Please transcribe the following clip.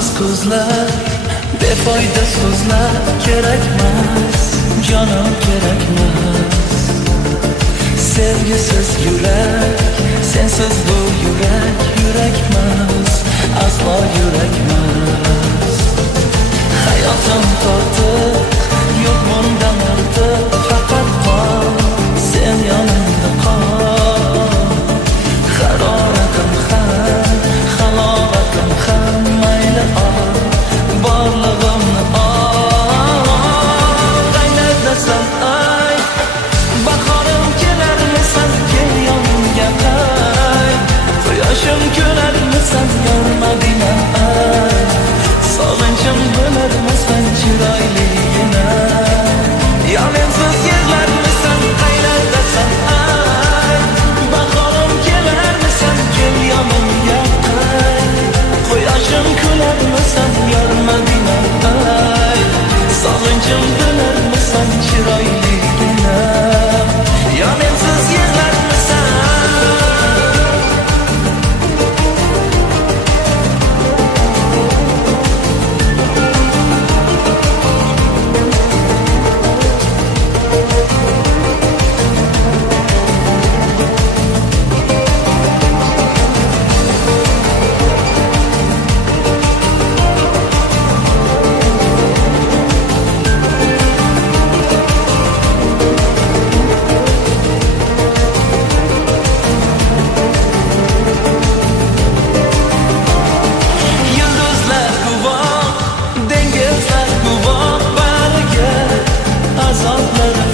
Anlamsız ko'zlar, befoyda so'zlar kerakmas, jonim kerakmas. Sevgisiz yurak, sensiz bu yurakmas, aslo yurakmas. Hayotim tortiq, yo'q bundan ortiq, faqat qol, sen yonimda qol. Haroratim ham, halovatim ham, mayli ol, borlig'imni ol. Qaynatasan ay, bahorim kelarmisan, kel yonimga qay. Quyoshim ko'rarmisan, yormadingmi ay. Sog'inchim bo'larmisan, chiroyligina. Yonimsiz yig'larmisan, qaynatasan ay. Bahorim kelarmisan, kel yonimga qay. Quyoshim ko'rarmisan, yormadingmi ay. Sog'inchim bo'larmisan, chiroyligina. Yonimsiz yig'larmisan. Yulduzlar guvoh, dengizlar guvoh, bariga azoblarim